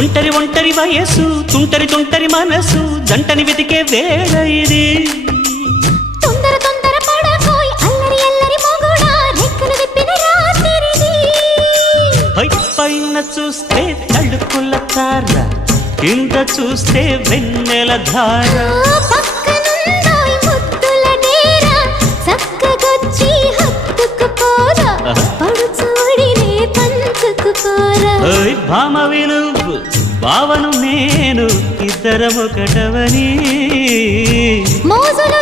ఒంటరి ఒంటరి వయసు తుంటరి తుంటరి మనసు జంటని వెతికే వేళ ఇది తొందర తొందర పడకోయ్ అల్లరి అల్లరి మొగుడా రెక్కలు విప్పిన రాత్రిది పైన చూస్తే తడుకుల తార కింద చూస్తే వెన్నెల ధార పక్కనుందోయ్ ముద్దుల డేరా చక్కగొచ్చి హత్తుకుపోరా పడు చూడినే పంచుకుపోరా భామవి నువ్వు భావను నేను ఇద్దరమొకటవని మోజులు